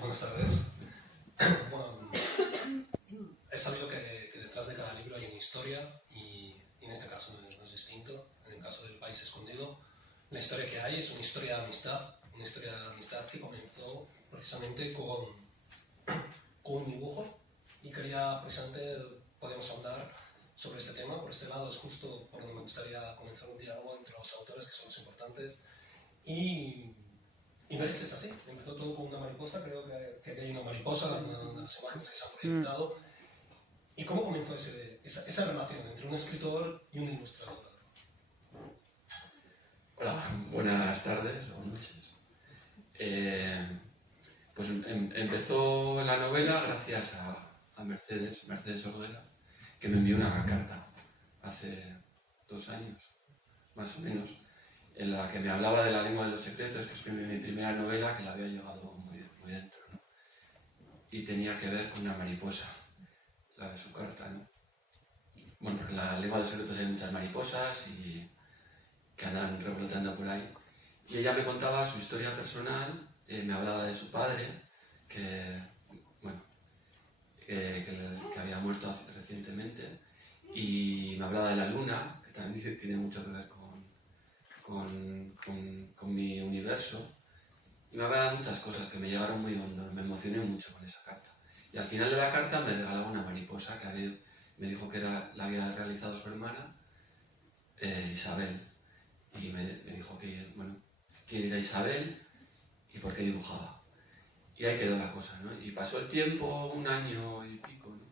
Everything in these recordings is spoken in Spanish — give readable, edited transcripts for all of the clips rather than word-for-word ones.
Buenas tardes. Bueno, he sabido que detrás de cada libro hay una historia y en este caso no es distinto. En el caso del País Escondido, la historia que hay es una historia de amistad que comenzó precisamente con un dibujo y quería precisamente, podemos hablar sobre este tema. Por este lado es justo por donde me gustaría comenzar un diálogo entre los autores, que son los importantes, y ver si es así. Empezó todo con una mariposa, creo que hay una mariposa, unas imágenes que se han proyectado. ¿Y cómo comenzó esa relación entre un escritor y un ilustrador? Hola, buenas tardes o noches. Pues empezó la novela gracias a Mercedes Orguela, que me envió una carta hace 2 años, más o menos, en la que me hablaba de La lengua de los secretos, que es mi primera novela, que la había llevado muy dentro, ¿no? Y tenía que ver con una mariposa, la de su carta, ¿no? Bueno, porque en La lengua de los secretos hay muchas mariposas y que andan revolotando por ahí. Y ella me contaba su historia personal, me hablaba de su padre, que había muerto recientemente, y me hablaba de la luna, que también dice que tiene mucho que ver con mi universo, y me hablaba de muchas cosas que me llegaron muy hondo, me emocioné mucho con esa carta. Y al final de la carta me regalaba una mariposa que me dijo que la había realizado su hermana, Isabel, y me dijo que, quién era Isabel y por qué dibujaba. Y ahí quedó la cosa, ¿no? Y pasó el tiempo, 1 año y pico, ¿no?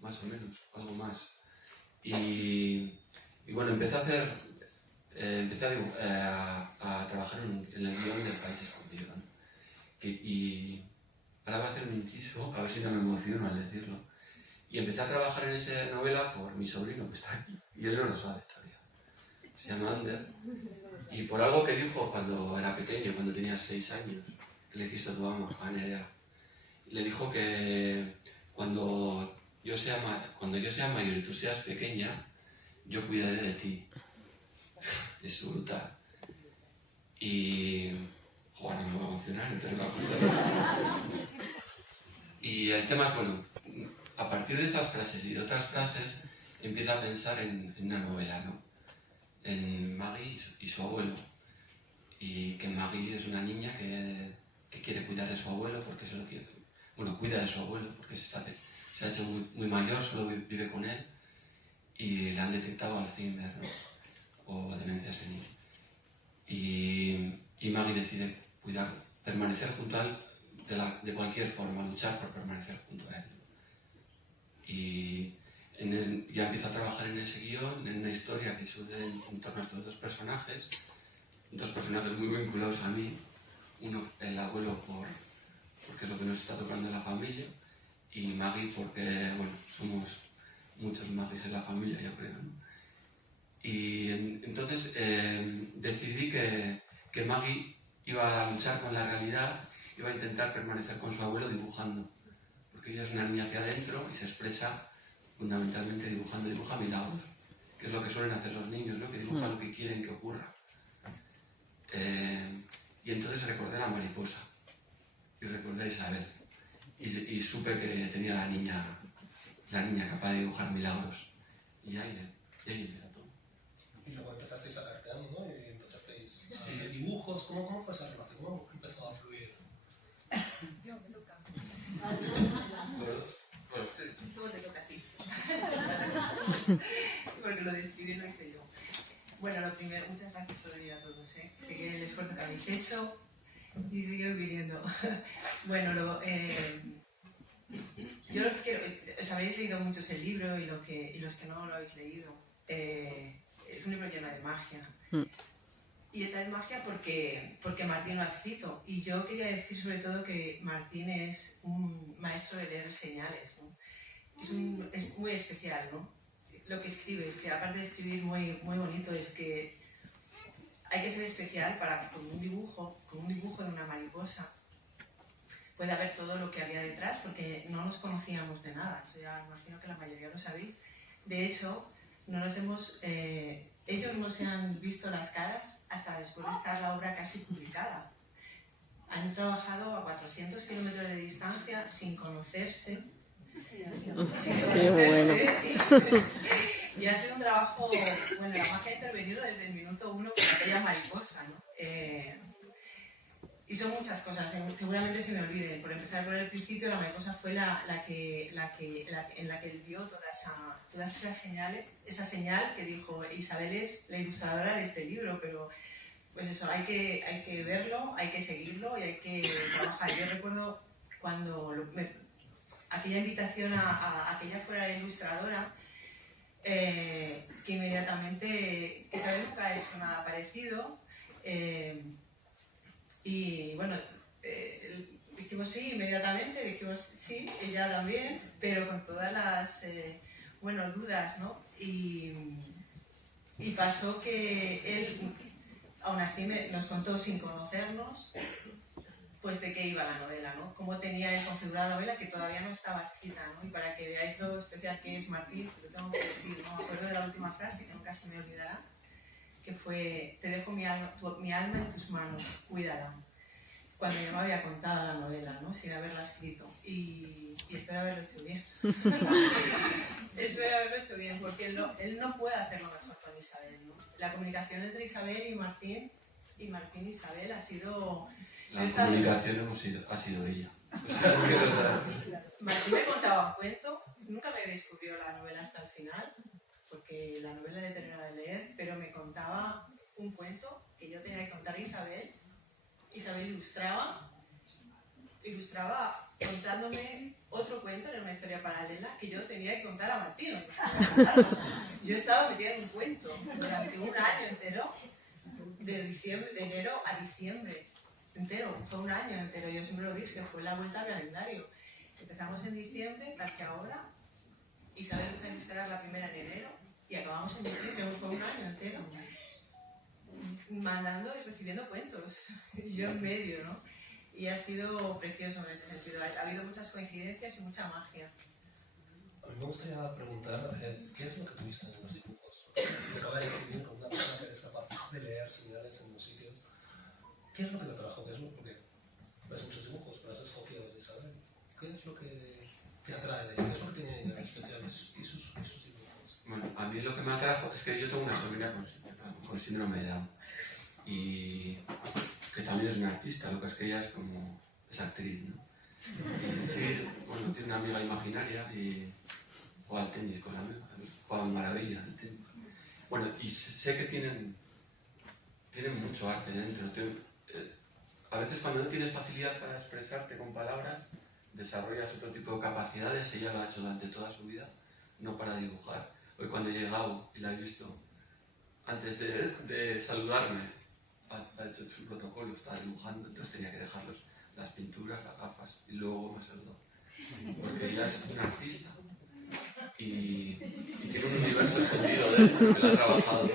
Más o menos, algo más. Y bueno, empecé a trabajar en el guión del País Escondido, ¿no? Y ahora voy a hacer un inciso, a ver si no me emociono al decirlo. Y empecé a trabajar en esa novela por mi sobrino, que está aquí, y él no lo sabe todavía. Se llama Ander. Y por algo que dijo cuando era pequeño, cuando tenía 6 años, le quiso tu amo, a Nerea. Le dijo que cuando yo sea mayor y tú seas pequeña, yo cuidaré de ti. Es brutal. Y... Joder, no me voy a emocionar, entonces me voy a contar. Y el tema es, bueno, a partir de esas frases y de otras frases, empieza a pensar en una novela, ¿no? En Maggie y su abuelo. Y que Maggie es una niña que quiere cuidar de su abuelo porque se lo quiere. Bueno, cuida de su abuelo porque se ha hecho muy mayor, solo vive con él y le han detectado Alzheimer, ¿no? O demencia senil. Y Maggie decide permanecer junto a él de cualquier forma, luchar por permanecer junto a él. Y ya empieza a trabajar en ese guión, en una historia que sucede en torno a estos 2 personajes muy vinculados a mí. Uno, el abuelo, porque es lo que nos está tocando en la familia, y Maggie porque, somos muchos Maggies en la familia, yo creo, ¿no? Y entonces decidí que Maggie iba a luchar con la realidad, iba a intentar permanecer con su abuelo dibujando, porque ella es una niña hacia adentro y se expresa fundamentalmente dibujando, dibuja milagros, que es lo que suelen hacer los niños, ¿no? Que dibujan lo que quieren que ocurra. Y entonces recordé la mariposa y recordé a Isabel y supe que tenía la niña capaz de dibujar milagros, y ahí empezó todo. Y luego empezasteis a cartear, ¿no? Y empezasteis a hacer dibujos. ¿Cómo fue esa relación? ¿Cómo empezó a fluir? Yo me toca. Pues Te toca a ti. Porque lo de escribir lo hice yo. Bueno, lo primero, muchas gracias por venir a todos, ¿eh? Sé que el esfuerzo que habéis hecho y sigue viniendo. Bueno, yo os habéis leído muchos el libro y los que no lo habéis leído. Es un libro lleno de magia. Y esa es magia porque Martín lo ha escrito. Y yo quería decir sobre todo que Martín es un maestro de leer señales, ¿no? Es muy especial, ¿no? Lo que escribe, es que aparte de escribir muy, muy bonito, es que hay que ser especial para que con un dibujo de una mariposa pueda ver todo lo que había detrás, porque no nos conocíamos de nada. Eso ya imagino que la mayoría lo sabéis. De hecho, ellos no se han visto las caras hasta después de estar la obra casi publicada. han trabajado a 400 kilómetros de distancia sin conocerse. Qué bueno. Y ha sido un trabajo, bueno, la magia ha intervenido desde el minuto 1 con aquella mariposa, ¿no? Y son muchas cosas, seguramente se me olviden. Por empezar por el principio, la mariposa fue en la que él vio todas esas señales, esa señal que dijo: Isabel es la ilustradora de este libro, pero pues eso, hay que verlo, hay que seguirlo y hay que trabajar. Yo recuerdo cuando aquella invitación a que ella fuera la ilustradora, que inmediatamente Isabel nunca ha hecho nada parecido, y bueno, dijimos sí inmediatamente, dijimos sí, ella también, pero con todas las dudas, ¿no? Y pasó que él, aún así nos contó sin conocernos, pues de qué iba la novela, ¿no? Cómo tenía él configurada la novela, que todavía no estaba escrita, ¿no? Y para que veáis lo especial que es Martín, lo tengo que decir, ¿no? Me acuerdo de la última frase, que nunca se me olvidará, que fue: te dejo mi alma en tus manos, cuídala. Cuando yo me había contado la novela, ¿no? Sin haberla escrito. Y espero haberlo hecho bien. Espero haberlo hecho bien, porque él no puede hacerlo mejor con Isabel, ¿no? La comunicación entre Isabel y Martín y Isabel ha sido... La comunicación ha sido ella. O sea, es que verdad. Martín me contaba un cuento, nunca me descubrió la novela hasta el final, porque la novela la he terminado de leer, pero me contaba un cuento que yo tenía que contar a Isabel. Isabel ilustraba contándome otro cuento, era una historia paralela que yo tenía que contar a Martín. Yo estaba metida en un cuento durante un año entero, de enero a diciembre entero, fue un año entero, yo siempre lo dije, fue la vuelta al calendario. Empezamos en diciembre, hasta ahora, Isabel empezó a ilustrar la primera en enero y acabamos en diciembre, fue un año entero, mandando y recibiendo cuentos, yo en medio, ¿no? Y ha sido precioso en ese sentido, ha habido muchas coincidencias y mucha magia. A mí me gustaría preguntar, ¿qué es lo que tuviste en los dibujos? Acaba de escribir con una persona que eres capaz de leer señales en los sitios. ¿Qué es lo que te atrajo? ¿Qué es lo porque ves muchos dibujos, pero has escogido de Isabel? ¿Qué es lo que atrae de ella? ¿Qué es lo que tiene de especiales y sus dibujos? Bueno, a mí lo que me atrajo es que yo tengo una sobrina con síndrome de Down y que también es una artista, lo que es que ella es actriz, ¿no? Y sí, bueno, tiene una amiga imaginaria y juega al tenis con la amiga, juega maravilla al tenis. Bueno, y sé que tienen mucho arte dentro. A veces cuando no tienes facilidad para expresarte con palabras, desarrollas otro tipo de capacidades. Ella lo ha hecho durante toda su vida, no para dibujar. Hoy cuando he llegado y la he visto, antes de saludarme, ha hecho su protocolo, estaba dibujando, entonces tenía que dejar las pinturas, las gafas, y luego me saludó. Porque ella es una artista y tiene un universo escondido dentro que la ha trabajado.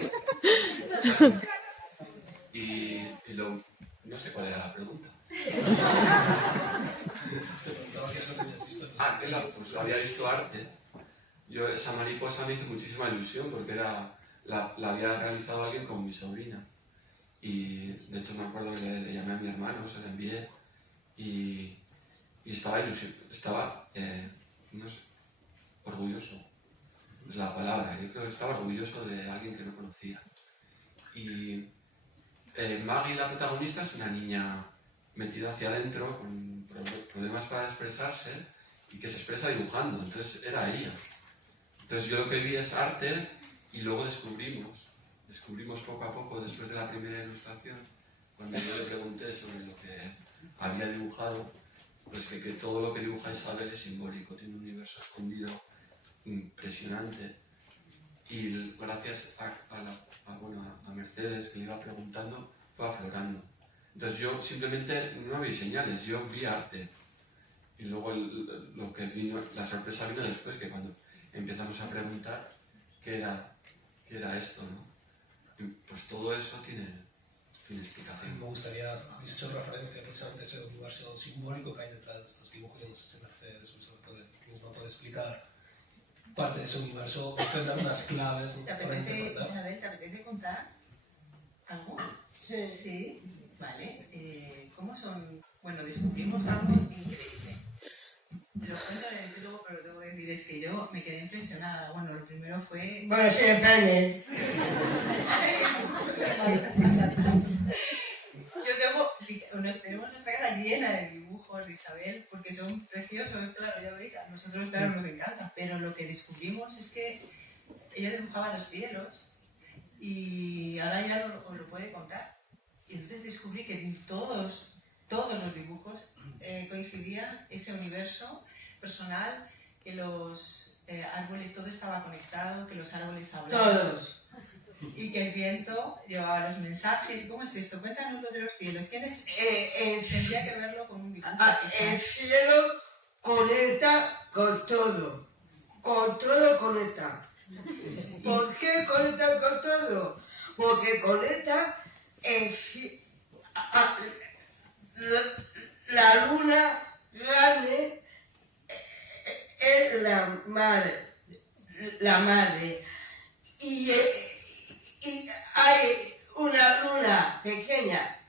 No sé cuál era la pregunta. Pues había visto arte. Esa mariposa me hizo muchísima ilusión porque la había realizado alguien con mi sobrina. Y de hecho me acuerdo que le llamé a mi hermano, se la envié y estaba no sé, orgulloso. Es la palabra. Yo creo que estaba orgulloso de alguien que no conocía. Y Maggie, la protagonista, es una niña metida hacia adentro con problemas para expresarse y que se expresa dibujando, entonces era ella. Entonces yo lo que vi es arte y luego descubrimos poco a poco, después de la primera ilustración, cuando yo le pregunté sobre lo que había dibujado, pues que todo lo que dibuja Isabel es simbólico, tiene un universo escondido impresionante y gracias a Mercedes, que le iba preguntando, fue aflorando. Entonces yo simplemente no vi señales, yo vi arte. Y luego lo que vino, la sorpresa vino después, que cuando empezamos a preguntar qué era esto, ¿no? Y pues todo eso tiene explicación. Me gustaría, habéis hecho referencia precisamente a ese universo simbólico que hay detrás de estos dibujos. Yo no sé si Mercedes nos puede explicar parte de ese universo, pueden dar unas claves para interpretar. Isabel, ¿te apetece contar algo? Sí. ¿Sí? Vale. ¿Cómo son bueno, descubrimos algo increíble. Lo cuento en el epílogo, pero tengo que decir, es que yo me quedé impresionada. Bueno, lo primero fue... Bueno, sí, depende. Nos tenemos nuestra casa llena de dibujos de Isabel, porque son preciosos, claro, ya veis, a nosotros, claro, nos encanta. Pero lo que descubrimos es que ella dibujaba los cielos y ahora ya os lo puede contar. Y entonces descubrí que en todos los dibujos coincidía ese universo personal, que los árboles, todo estaba conectado, que los árboles hablaban. Todos. Y que el viento llevaba los mensajes. ¿Cómo es esto? Cuéntanos lo de los cielos. ¿Quién es? Tendría que verlo con un dibujo. El cielo conecta con todo. Con todo conecta. ¿Por qué conecta con todo? Porque conecta la luna grande es la madre. Y hay una luna pequeña,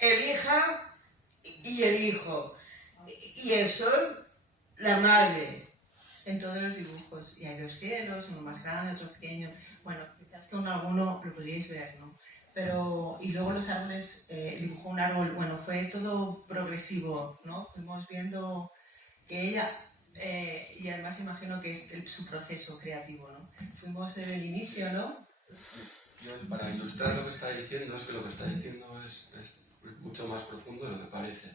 el hija y el hijo. Y el sol, la madre. En todos los dibujos. Y hay dos cielos, uno más grande, otro pequeño. Bueno, quizás con alguno lo podríais ver, ¿no? Pero, y luego los árboles, dibujó un árbol, bueno, fue todo progresivo, ¿no? Fuimos viendo que ella, y además imagino que es su proceso creativo, ¿no? Fuimos desde el inicio, ¿no? Yo, para ilustrar lo que está diciendo, es que lo que está diciendo es mucho más profundo de lo que parece.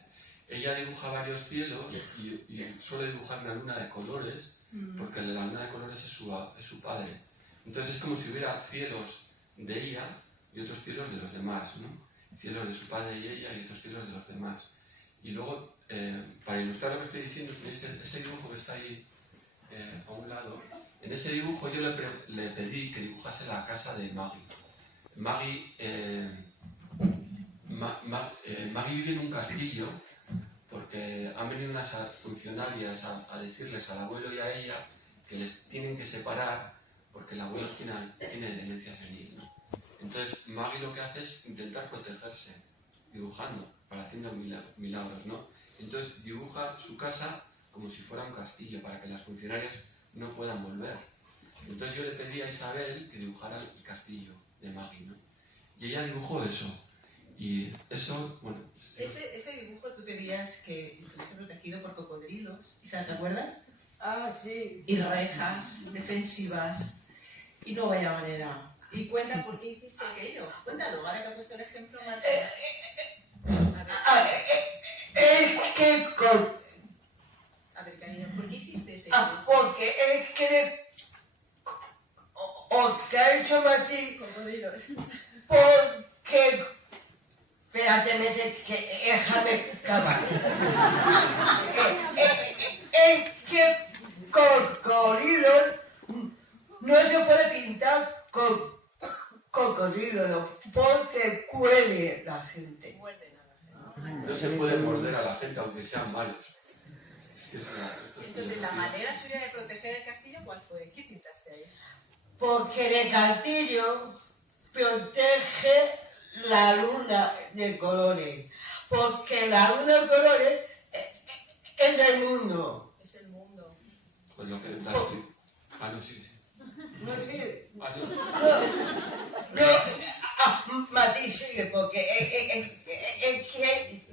Ella dibuja varios cielos y suele dibujar una luna de colores, porque la luna de colores es su padre. Entonces es como si hubiera cielos de ella y otros cielos de los demás, ¿no? Cielos de su padre y ella y otros cielos de los demás. Y luego, para ilustrar lo que estoy diciendo, ese dibujo que está ahí a un lado, en ese dibujo yo le pedí que dibujase la casa de Maggie. Maggie vive en un castillo porque han venido unas funcionarias a decirles al abuelo y a ella que les tienen que separar porque el abuelo tiene demencia senil, ¿no? Entonces Maggie lo que hace es intentar protegerse, dibujando, para haciendo milagros, ¿no? Entonces dibuja su casa como si fuera un castillo para que las funcionarias no puedan volver. Entonces yo le pedí a Isabel que dibujara el castillo de Maggie, ¿no? Y ella dibujó eso. Y eso, bueno... Este dibujo tú querías que estuviese protegido por cocodrilos, ¿te acuerdas? Ah, sí. Y rejas defensivas. Y no vaya manera. Y cuenta por qué hiciste aquello. Cuéntalo, ahora que ha puesto el ejemplo, Marta. Es que A ver, cariño, ¿por qué hiciste ese porque es que o te ha dicho Martín, cocodrilos? porque espérate, déjame acabar. Es que cocodrilos no se puede pintar con cocodrilos porque cuele la gente. Muerden a la gente. No se puede morder a la gente aunque sean malos. Entonces, la manera suya de proteger el castillo, ¿cuál fue? ¿Qué pintaste ahí? Porque el castillo protege la luna de colores. Porque la luna de colores es del mundo. Es el mundo. Pues lo que... no, sí. No sé. No. Mati sigue, porque es que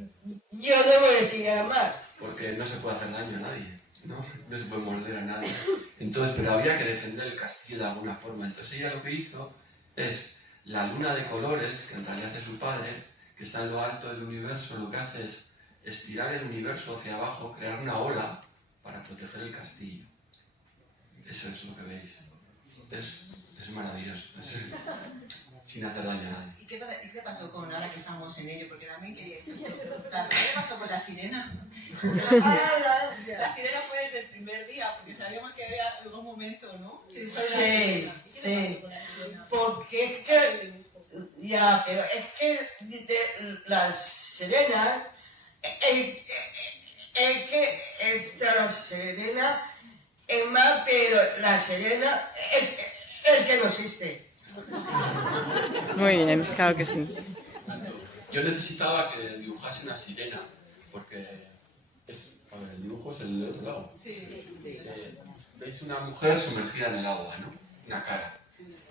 yo no voy a decir nada más. Porque no se puede hacer daño a nadie, ¿no? No se puede morder a nadie. Entonces, pero había que defender el castillo de alguna forma. Entonces ella lo que hizo es la luna de colores, que en realidad es su padre, que está en lo alto del universo, lo que hace es estirar el universo hacia abajo, crear una ola para proteger el castillo. Eso es lo que veis. Es maravilloso. Sin hacer daño a nadie. ¿Y qué pasó con, ahora que estamos en ello? Porque también quería eso. ¿Qué pasó con la sirena? La sirena fue desde el primer día, porque sabíamos que había algún momento, ¿no? Sí, sí. Porque es que... Ya, pero es que la sirena... Es que está la sirena... Es más, pero la sirena es que no existe. Muy bien, claro que sí. yo necesitaba que dibujase una sirena, porque a ver, el dibujo es el de otro lado. Veis una mujer sumergida en el agua, ¿no? Una cara.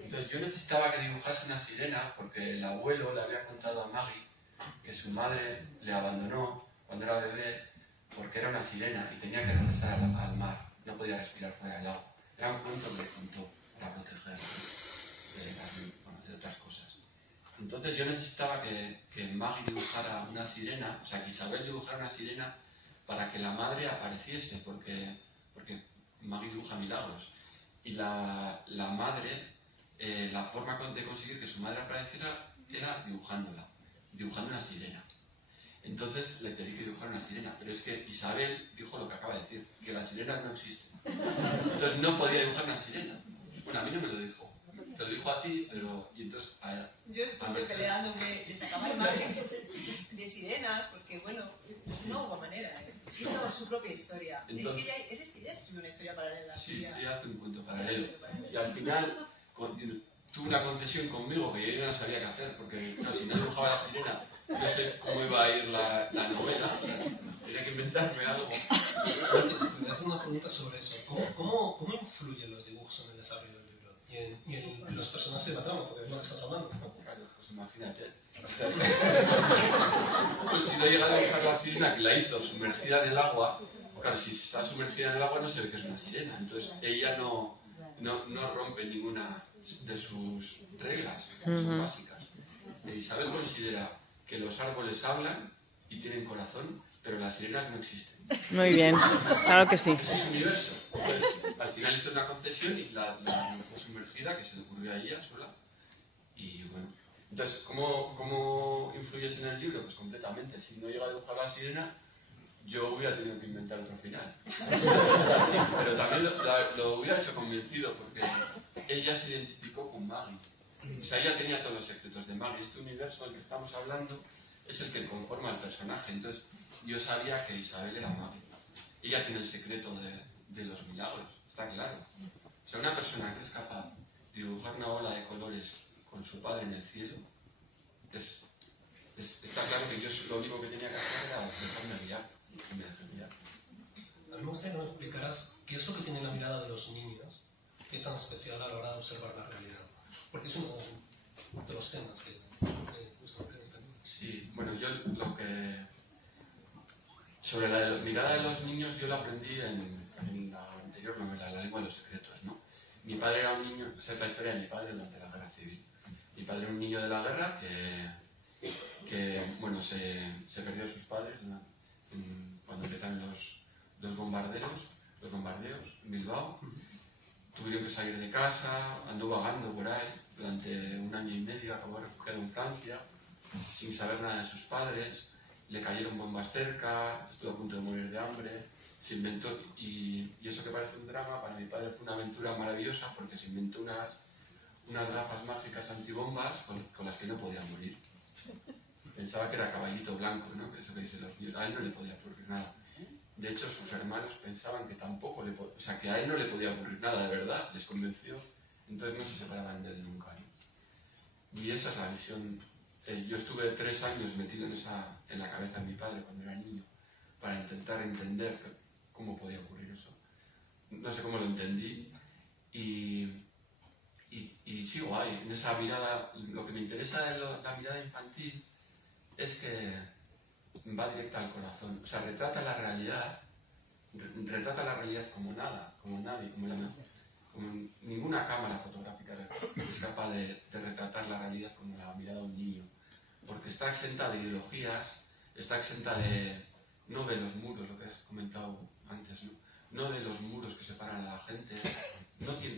Entonces yo necesitaba que dibujase una sirena porque el abuelo le había contado a Maggie que su madre le abandonó cuando era bebé porque era una sirena y tenía que regresar al mar. No podía respirar fuera del agua. Era un cuento que le contó para protegerla de otras cosas. Entonces yo necesitaba que Maggie dibujara una sirena, o sea, que Isabel dibujara una sirena para que la madre apareciese, porque Maggie dibuja milagros. Y la madre, la forma de conseguir que su madre apareciera era dibujando una sirena. Entonces le pedí que dibujara una sirena, pero es que Isabel dijo lo que acaba de decir, que las sirenas no existen. Entonces no podía dibujar una sirena. Bueno, a mí no me lo dijo. Te lo dijo a ti, pero... Y entonces yo estuve peleándome, le sacaba imágenes de sirenas, porque bueno, no hubo manera, hizo su propia historia. Entonces, Es que ella escribió una historia paralela. Sí, ella hace un cuento paralelo. Y al final tuvo una concesión conmigo que yo no sabía qué hacer, porque claro, si no dibujaba la sirena, no sé cómo iba a ir la novela. O sea, tenía que inventarme algo. Te hago una pregunta sobre eso. ¿Cómo influyen los dibujos en el desarrollo del libro? Y en los personajes de la trama, porque es lo que estás hablando, ¿no? Claro, pues imagínate. Pues si no llega a dibujar la sirena que la hizo sumergida en el agua, claro, si está sumergida en el agua no se ve que es una sirena. Entonces ella no rompe ninguna de sus reglas, que son básicas. Isabel considera que los árboles hablan y tienen corazón, pero las sirenas no existen. Muy bien, claro que sí. Ese es su universo. Entonces, al final hizo una concesión y la dibujó sumergida, que se le ocurrió a ella sola. Y bueno, entonces, ¿cómo influyes en el libro? Pues completamente. Si no llega a dibujar la sirena, yo hubiera tenido que inventar otro final. Sí, pero también lo hubiera hecho convencido, porque ella se identificó con Maggie. O sea, ella tenía todos los secretos de Maggie. Este universo del que estamos hablando es el que conforma al personaje. Entonces, yo sabía que Isabel era Maggie. Ella tiene el secreto de los milagros, está claro. O sea, una persona que es capaz de dibujar una ola de colores con su padre en el cielo, está claro que yo lo único que tenía que hacer era dejarme guiar. Y me dejé guiar. A mí me gustaría que me explicaras qué es lo que tiene la mirada de los niños, que es tan especial a la hora de observar la realidad. Porque es uno de los temas que justamente en este libro. Sí, bueno, yo lo que... Sobre la mirada de los niños yo lo aprendí en la anterior novela, La lengua de los secretos, ¿no? Mi padre era un niño, esa es la historia de mi padre durante la guerra civil. Mi padre era un niño de la guerra que bueno, se perdió a sus padres cuando empezaron los bombardeos en Bilbao. Tuvieron que salir de casa, andó vagando por ahí durante 1 año y medio, acabó refugiado en Francia, sin saber nada de sus padres. Le cayeron bombas cerca, estuvo a punto de morir de hambre, se inventó, y eso que parece un drama, para mi padre fue una aventura maravillosa porque se inventó unas gafas mágicas antibombas con las que no podía morir. Pensaba que era caballito blanco, ¿no? Que eso que dicen los niños, a él no le podía ocurrir nada. De hecho, sus hermanos pensaban que tampoco que a él no le podía ocurrir nada, de verdad, les convenció, entonces no se separaban de él nunca, ¿no? Y esa es la visión. Yo estuve 3 años metido en la cabeza de mi padre cuando era niño, para intentar entender cómo podía ocurrir eso. No sé cómo lo entendí, y sigo ahí, en esa mirada. Lo que me interesa de la mirada infantil es que va directa al corazón, o sea, retrata la realidad como nada, como nadie, como ninguna cámara fotográfica es capaz de retratar la realidad como la mirada de un niño, porque está exenta de ideologías, está exenta no de los muros, lo que has comentado antes, no de los muros que separan a la gente,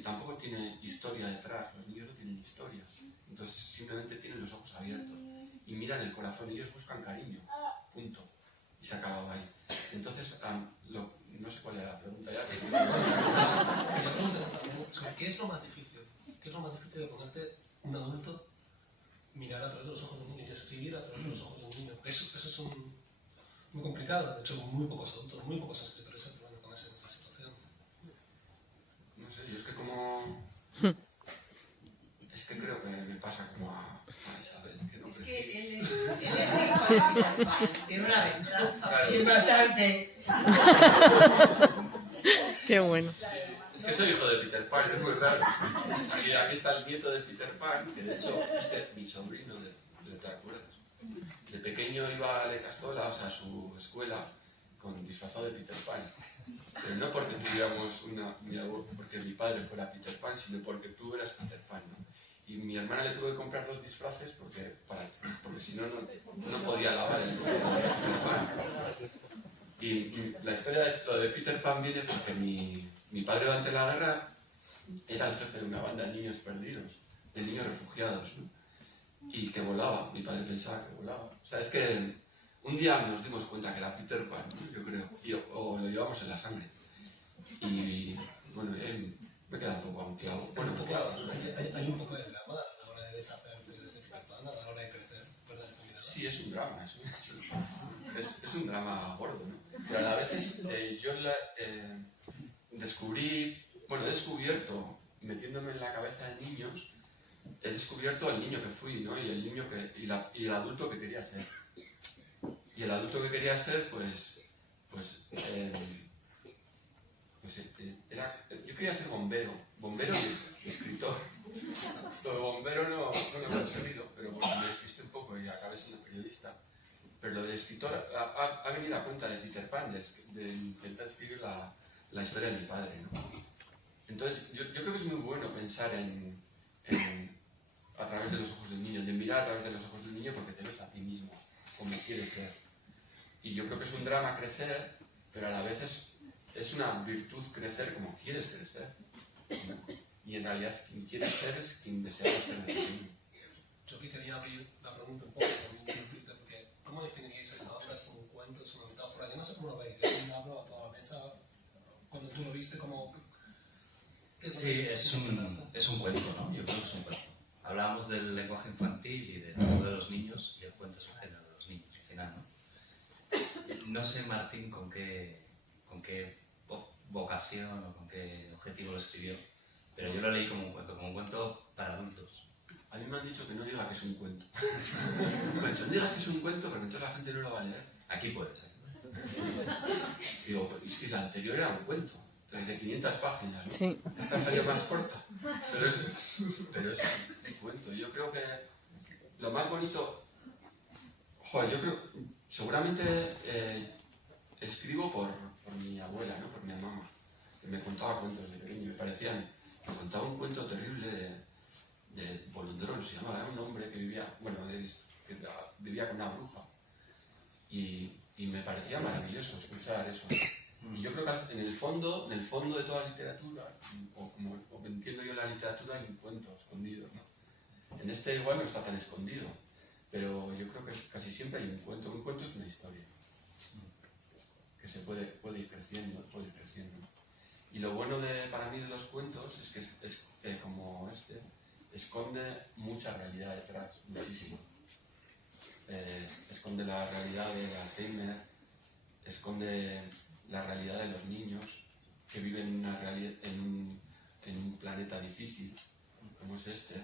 tampoco tiene historia detrás, los niños no tienen historia, entonces simplemente tienen los ojos abiertos y miran el corazón, ellos buscan cariño, punto, y se acaba ahí. Entonces, no sé cuál era la pregunta ya. Quería preguntar también sobre qué es lo más difícil. ¿Qué es lo más difícil de ponerte un adulto, mirar a través de los ojos de un niño y escribir a través de los ojos de un niño? Eso es muy complicado. De hecho, muy pocos adultos, muy pocos escritores se atreven a ponerse en esa situación. No sé, yo es que creo que me pasa como a Isabel, que no Es que él es hijo de Peter Pan, tiene una ventaja. Sí, bastante. Qué bueno. Es que soy hijo de Peter Pan, es muy raro. Y aquí está el nieto de Peter Pan, que de hecho es mi sobrino, ¿te acuerdas? De pequeño iba a Le Castola, o sea, a su escuela, disfrazado de Peter Pan. Pero no porque tuviéramos porque mi padre fuera Peter Pan, sino porque tú eras Peter Pan, ¿no? Y mi hermana le tuvo que comprar 2 disfraces porque si no, no podía lavar el Peter Pan. Y la historia de lo de Peter Pan viene porque mi padre durante la guerra era el jefe de una banda de niños perdidos, de niños refugiados, ¿no? Y que volaba, mi padre pensaba que volaba. O sea, es que un día nos dimos cuenta que era Peter Pan, ¿no? Yo creo, o lo llevamos en la sangre. Y bueno, me queda un poco anclado. Bueno, claro. Hay un poco de drama a la hora de deshacerte de ese Peter Pan, a la hora de crecer, ¿verdad? Esa mirada. Sí, es un drama, es un drama gordo, ¿no? Pero a la vez yo he descubierto, metiéndome en la cabeza de niños, he descubierto el niño que fui, ¿no? Y el adulto que quería ser. Y el adulto que quería ser, yo quería ser bombero y escritor. Lo de bombero no lo he conseguido, pero porque me despisté un poco y acabé siendo periodista. Pero lo de escritor ha venido a cuenta de Peter Pan, de intentar escribir la historia de mi padre, ¿no? Entonces, yo creo que es muy bueno pensar a través de los ojos del niño, de mirar a través de los ojos del niño porque te ves a ti mismo, como quieres ser. Y yo creo que es un drama crecer, pero a la vez es una virtud crecer como quieres crecer, ¿no? Y en realidad quien quiere ser es quien desea ser de pequeño. Yo que quería abrir la pregunta un poco con un filtro, porque ¿cómo definiríais esta obra? ¿Es como un cuento? ¿Es una metáfora? Yo no sé cómo lo veis. Yo le hablo a toda la mesa. Cuando tú lo viste, como... Sí, es un cuento, ¿no? Yo creo que es un cuento. Hablábamos del lenguaje infantil y del mundo de los niños, y el cuento es el género de los niños, al final, ¿no? No sé, Martín, con qué vocación o con qué objetivo lo escribió, pero yo lo leí como un cuento para adultos. A mí me han dicho que no diga que es un cuento. Me han dicho, no digas que es un cuento, porque entonces la gente no lo va a leer. Aquí puedes, ¿eh? Digo, es que la anterior era un cuento, de 500 páginas, ¿no? Sí. Esta salió más corta, pero es un cuento. Yo creo que lo más bonito... yo creo... Seguramente escribo por mi abuela, ¿no? Por mi mamá, que me contaba cuentos de pequeño. Me contaba un cuento terrible de Bolondrón, se llamaba. Era un hombre que vivía con una bruja. Y me parecía maravilloso escuchar eso. Y yo creo que en el fondo de toda la literatura, o como entiendo yo la literatura, hay un cuento escondido, ¿no? En este igual no está tan escondido, pero yo creo que casi siempre hay un cuento. Un cuento es una historia que se puede ir creciendo, Y lo bueno para mí de los cuentos es que como esconde mucha realidad detrás, muchísimo. Esconde la realidad del Alzheimer, esconde la realidad de los niños que viven en un planeta difícil, como es este.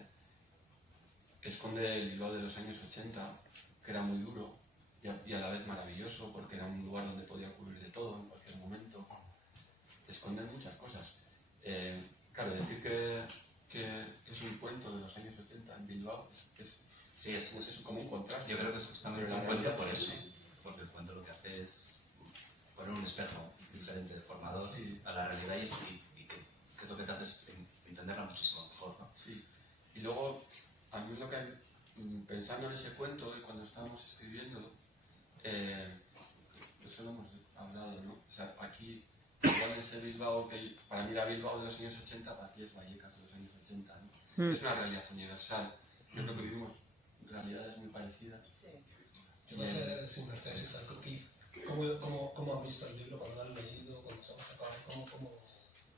Esconde el Bilbao de los años 80, que era muy duro y a la vez maravilloso, porque era un lugar donde podía ocurrir de todo en cualquier momento. Esconde muchas cosas. Claro, decir que es un cuento de los años 80 en Bilbao es como un contraste. Yo creo que es justamente un cuento por eso, porque el cuento lo que hace es poner un espejo diferente, deformador, a la realidad y que lo que te hace es entenderla muchísimo mejor, ¿no? Sí. Y luego, a mí lo que pensando en ese cuento y cuando estábamos escribiéndolo, eso lo hemos hablado, ¿no? O sea, aquí, igual ese Bilbao que para mí era Bilbao de los años 80, para ti es Vallecas de los años 80, ¿no? Es una realidad universal. Yo creo que vivimos realidades muy parecidas. Sí. Yo no sé si Mercedes, ¿cómo han visto el libro cuando lo han leído, cuando se han sacado? ¿Cómo?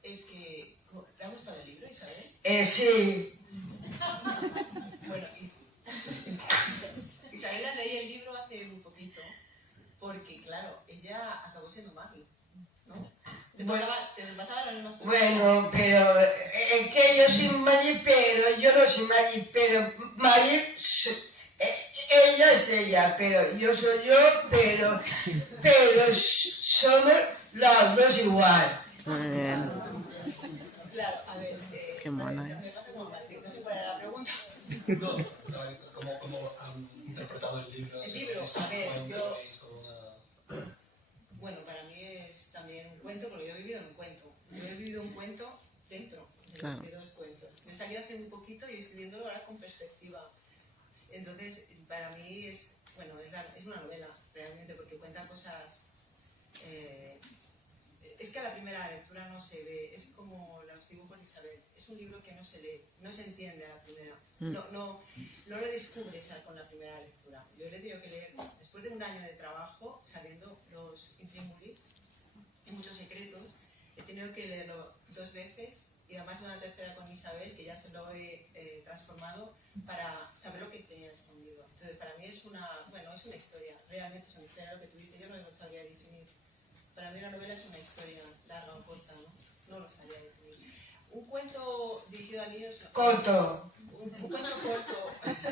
Es que... ¿Te has para el libro, Isabel? Sí. Bueno, Isabel leí el libro hace un poquito, porque claro, ella acabó siendo Maggie, ¿no? ¿Te pasaba las mismas cosas? Bueno, pero es que yo soy Maggie, pero yo no soy Maggie, pero Maggie ella es ella, pero yo soy yo, pero somos los dos igual. Muy bien. Claro, a ver. Qué mona me es. pasa como Martín, no sé cuál era la pregunta. No, ¿cómo han interpretado el libro? El ¿Si libro, veis a ver, como- yo- veis como una- Bueno, para mí es también un cuento, porque yo he vivido en un cuento. Yo he vivido un cuento dentro Claro. de dos cuentos. Me he salido hace muy poquito y estoy viéndolo ahora con perspectiva. Entonces, para mí es, bueno, es una novela, realmente, porque cuenta cosas... es que a la primera lectura no se ve, es como los dibujos de Isabel. Es un libro que no se lee, no se entiende a la primera. No lo descubres con la primera lectura. Yo le he tenido que leer, después de un año de trabajo, sabiendo los intríngulis y muchos secretos, he tenido que leerlo 2 veces y además una tercera con Isabel, que ya se lo he transformado para saber lo que tenía escondido. Entonces, para mí es una historia, realmente es una historia, lo que tú dices, yo no lo sabría definir. Para mí la novela es una historia larga o corta, ¿no? No lo sabría definir. Un cuento dirigido a niños... Corto. Un cuento corto,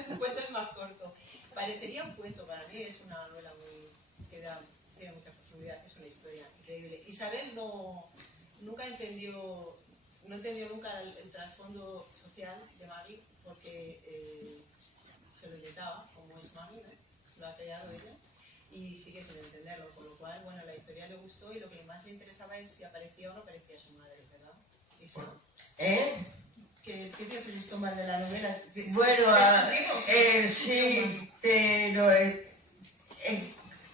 un cuento es más corto. Parecería un cuento, para mí es una novela tiene mucha profundidad, es una historia increíble. Isabel nunca entendió nunca el trasfondo social de Maggie, porque se lo inventaba, como es Maggie, ¿no? Se lo ha creado ella, y sigue sin entenderlo, con lo cual, bueno, la historia le gustó y lo que más le interesaba es si aparecía o no aparecía su madre, ¿verdad? Isa, ¿Qué te gustó más de la novela? Bueno, ¿Descubrimos? sí, pero...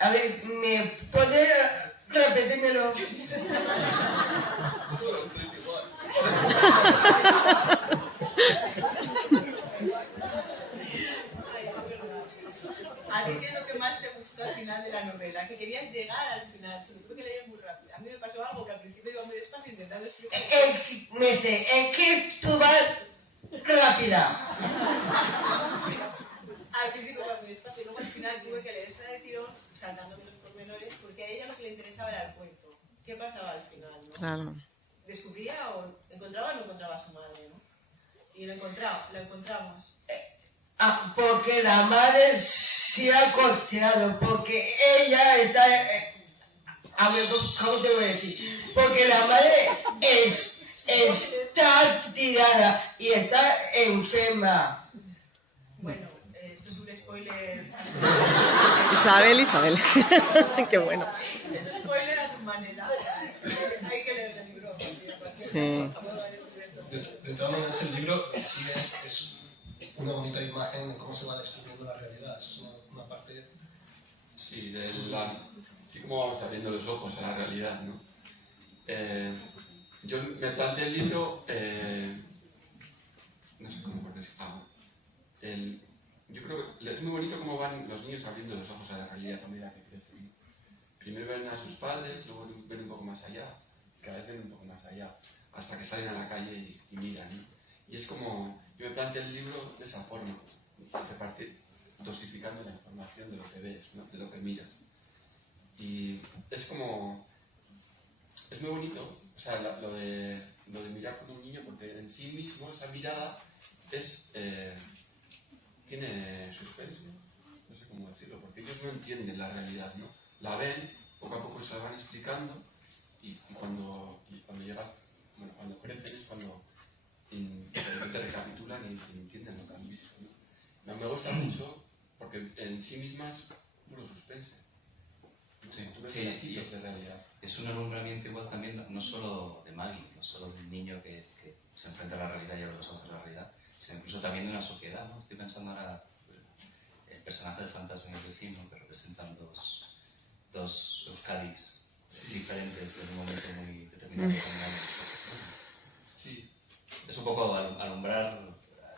a ver, ¿me puede repetírmelo? ¿A ti qué es lo que más te gustó al final de la novela? Que querías llegar al final, se lo tuve que leer muy rápido. A mí me pasó algo que al principio iba muy despacio intentando explicar. Me dice, es que tú vas rápida. Al principio iba muy despacio y luego al final tuve que leerse de tirón, saltándome los pormenores, porque a ella lo que le interesaba era el cuento. ¿Qué pasaba al final, no? Claro. Descubría o encontraba o no encontraba a su madre, ¿no? Y lo encontramos. Porque la madre se ha corteado, porque ella está... a ver, ¿cómo te voy a decir? Porque la madre está tirada y está enferma. Bueno, esto es un spoiler. Isabel. Qué bueno. Es un spoiler a tu manera. Hay que leer el libro. Sí. De todas maneras, el libro sí es una bonita imagen de cómo se va descubriendo la realidad. Eso es una parte... Sí, sí como vamos abriendo los ojos a la realidad, ¿no? Yo me planteé el libro, no sé cómo porque yo creo que es muy bonito cómo van los niños abriendo los ojos a la realidad a medida que crecen. Primero ven a sus padres, luego ven un poco más allá, cada vez ven un poco más allá, hasta que salen a la calle y miran, ¿no? Y es como, yo me planteé el libro de esa forma, dosificando la información de lo que ves, ¿no? De lo que miras. Y es como, es muy bonito, o sea, lo de mirar con un niño, porque en sí mismo esa mirada tiene suspense, no sé cómo decirlo, porque ellos no entienden la realidad, ¿no? La ven, poco a poco se la van explicando y cuando llegas, bueno, cuando crecen es cuando de repente recapitulan y entienden lo que han visto, ¿no? Me gusta mucho porque en sí misma es puro suspense. Sí, Tú ves sí, pedacitos de realidad. Es un alumbramiento igual también, no solo de Maggie, no solo de un niño que se enfrenta a la realidad y abre los ojos a la realidad, sino incluso también de una sociedad, ¿no? Estoy pensando ahora el personaje del fantasma y el vecino que representan dos Euskadis diferentes en un momento muy determinado. Sí. Es un poco alumbrar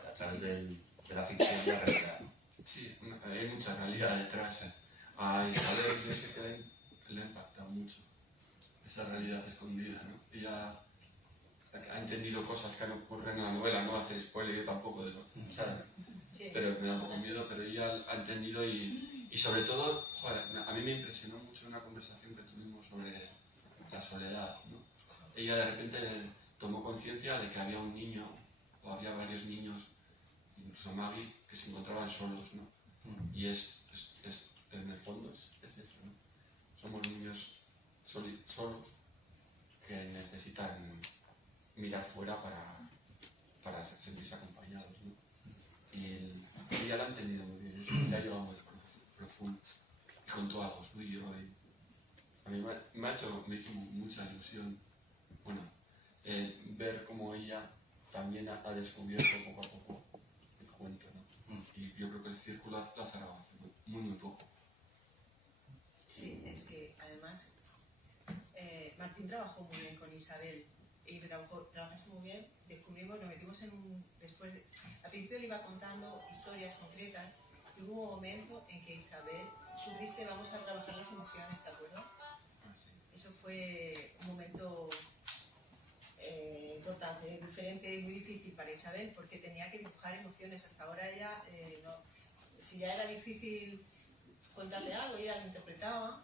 a través de la ficción y la realidad, ¿no? Sí, hay mucha realidad detrás. A Isabel yo sé que le ha impactado mucho esa realidad escondida, ¿no? Ella ha entendido cosas que no ocurren en la novela, no va a hacer spoiler yo tampoco de lo, ¿sabes? Pero me da un poco miedo, pero ella ha entendido y sobre todo, joder, a mí me impresionó mucho una conversación que tuvimos sobre la soledad, ¿no? Ella de repente tomó conciencia de que había un niño, o había varios niños, incluso Maggie, que se encontraban solos, ¿no? Y en el fondo es eso, ¿no? Somos niños solos que necesitan mirar fuera para sentirse acompañados, ¿no? Y ya lo han entendido muy bien, eso ya llevamos de profundo. Y contó algo suyo y a mí me hizo mucha ilusión, bueno, ver cómo ella también ha descubierto poco a poco el cuento, ¿no? Y yo creo que el círculo lo ha cerrado hace muy poco. Sí, es que además Martín trabajó muy bien con Isabel y trabajaste muy bien, descubrimos, nos metimos en un... al principio le iba contando historias concretas y hubo un momento en que Isabel, tú dijiste vamos a trabajar las emociones, ¿te acuerdas? Eso fue un momento importante, diferente y muy difícil para Isabel porque tenía que dibujar emociones. Hasta ahora ella, si ya era difícil contarle algo, ella lo interpretaba,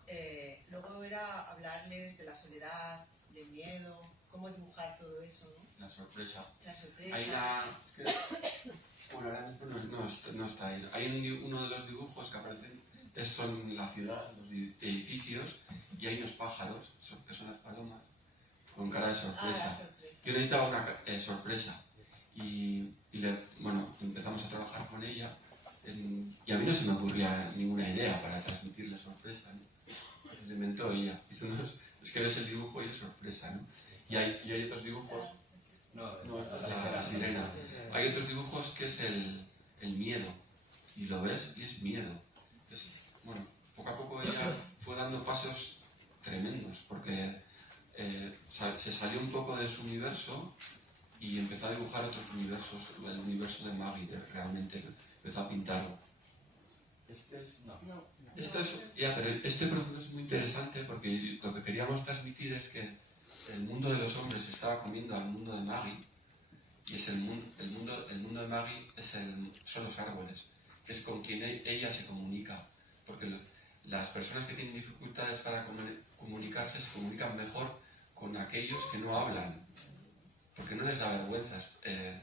luego era hablarle de la soledad, del miedo, cómo dibujar todo eso, ¿no? La sorpresa. La sorpresa. Bueno, ahora mismo no está ahí. Hay uno de los dibujos que aparecen, son la ciudad, los edificios, y hay unos pájaros, que son las palomas, con cara de sorpresa. Yo necesitaba una sorpresa. Y empezamos a trabajar con ella, y a mí no se me ocurría ninguna idea para transmitirle sorpresa, ¿no? Se lo inventó ella. Es que ves el dibujo y es sorpresa, ¿no? Y hay otros dibujos... No, esta es la sirena. Hay otros dibujos que es el miedo. Y lo ves y es miedo. Poco a poco ella fue dando pasos tremendos, porque se salió un poco de su universo y empezó a dibujar otros universos, el universo de Maggie, realmente empezó a pintarlo. Pero este proceso es muy interesante porque lo que queríamos transmitir es que el mundo de los hombres estaba comiendo al mundo de Maggie, y es el mundo de Maggie son los árboles, que es con quien ella se comunica, porque las personas que tienen dificultades para comunicarse se comunican mejor con aquellos que no hablan, porque no les da vergüenza. Le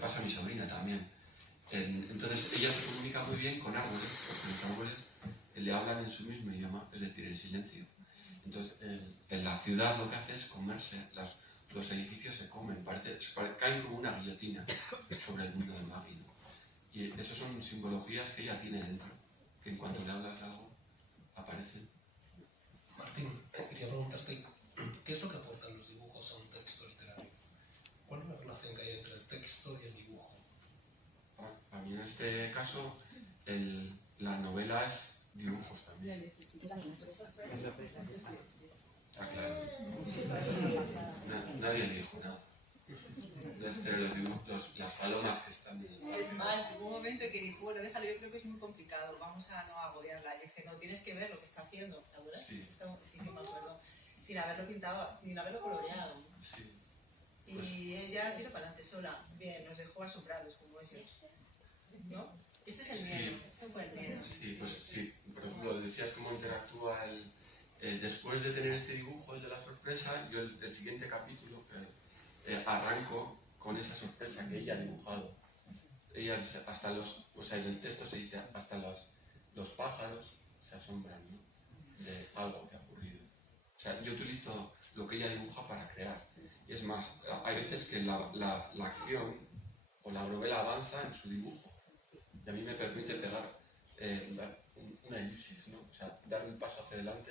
pasa a mi sobrina también. Entonces ella se comunica muy bien con árboles, porque los árboles le hablan en su mismo idioma, es decir, en silencio. Entonces, en la ciudad lo que hace es comerse, los edificios se comen, caen como una guillotina sobre el mundo de Maggie, ¿no? Y esas son simbologías que ella tiene dentro, que en cuanto le hablas algo, aparecen. Martín, quería preguntarte, ¿qué es lo que aportan los dibujos a un texto literario? ¿Cuál es la relación que hay entre el texto y el dibujo? A mí en este caso, la novela es dibujos también. Está claro. Nadie dijo nada. Pero las palomas que están... Es más, hubo un momento que dijo, bueno, déjalo, yo creo que es muy complicado, vamos a no agobiarla. Y dije, no, tienes que ver lo que está haciendo, ¿te acuerdas? Sí. Sí que me acuerdo. Sin haberlo pintado, sin haberlo coloreado. Sí. Y ella tira para adelante sola. Bien, nos dejó asombrados como ese. ¿No? Este es el miedo. Este fue el miedo. Sí, pues sí. Por ejemplo, decías cómo interactúa después de tener este dibujo, el de la sorpresa, yo el siguiente capítulo arranco con esa sorpresa que ella ha dibujado. Ella dice, en el texto se dice, hasta los pájaros se asombran, ¿no?, de algo que ha ocurrido. O sea, yo utilizo lo que ella dibuja para crear. Y es más, hay veces que la acción o la novela avanza en su dibujo. Y a mí me permite dar una elipsis, ¿no? O sea, dar un paso hacia adelante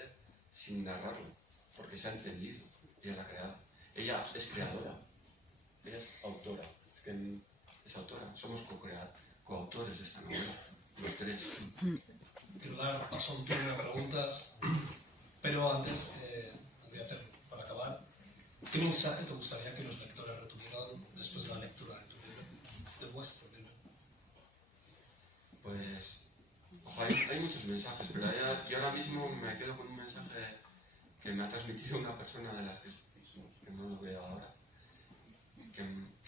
sin narrarlo, porque se ha entendido. Ella la ha creado. Ella es creadora. Ella es autora. Es autora. Somos coautores de esta novela. Los tres. Quiero dar paso a un turno de preguntas, pero antes voy a hacer, para acabar, ¿qué mensaje te gustaría que los lectores retuvieran después de la lectura de tu libro, de vuestro libro? Pues, ojalá, hay muchos mensajes, pero yo ahora mismo me quedo con un mensaje que me ha transmitido una persona de las que no lo veo ahora, que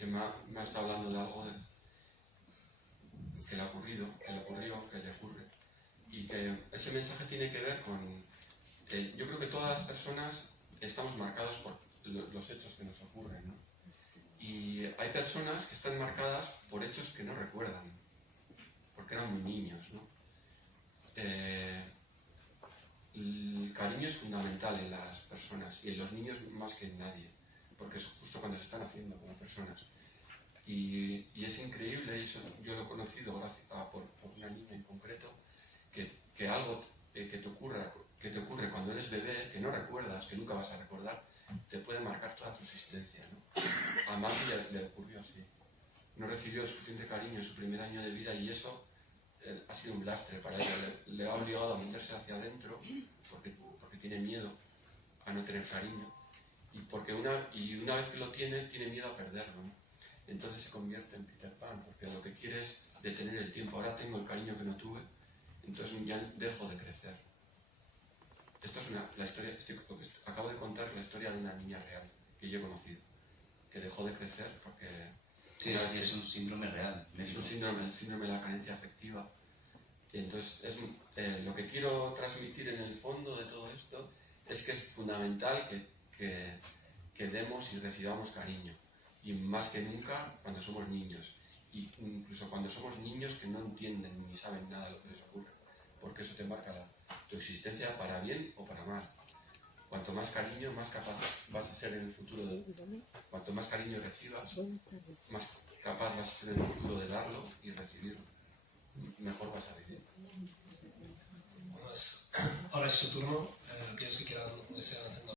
me ha estado hablando de algo que le ocurrió, que le ocurre. Y que ese mensaje tiene que ver con... yo creo que todas las personas estamos marcados por los hechos que nos ocurren, ¿no? Y hay personas que están marcadas por hechos que no recuerdan. porque eran muy niños, ¿no? El cariño es fundamental en las personas y en los niños más que en nadie, porque es justo cuando se están haciendo como personas. Y es increíble, y eso yo lo he conocido por una niña en concreto, que algo que te ocurre cuando eres bebé, que no recuerdas, que nunca vas a recordar, te puede marcar toda tu existencia, ¿no? A Maggie le ocurrió así. No recibió el suficiente cariño en su primer año de vida y eso ha sido un lastre para ella. Le ha obligado a meterse hacia adentro porque tiene miedo a no tener cariño y una vez que lo tiene miedo a perderlo, ¿no? Entonces se convierte en Peter Pan porque lo que quiere es detener el tiempo. Ahora tengo el cariño que no tuve, entonces ya dejo de crecer. Esto es la historia, acabo de contar la historia de una niña real que yo he conocido, que dejó de crecer porque... Sí, es un síndrome real. Es un síndrome, el síndrome de la carencia afectiva. Y entonces, lo que quiero transmitir en el fondo de todo esto es que es fundamental que demos y recibamos cariño. Y más que nunca cuando somos niños. Y incluso cuando somos niños que no entienden ni saben nada de lo que les ocurre. Porque eso te marca tu existencia para bien o para mal. Cuanto más cariño, más capaz vas a ser en el futuro. Cuanto más cariño recibas, más capaz vas a ser en el futuro de darlo y recibirlo. Mejor vas a vivir. Bueno, ahora es su turno. Aquellos que quieran, desean hacer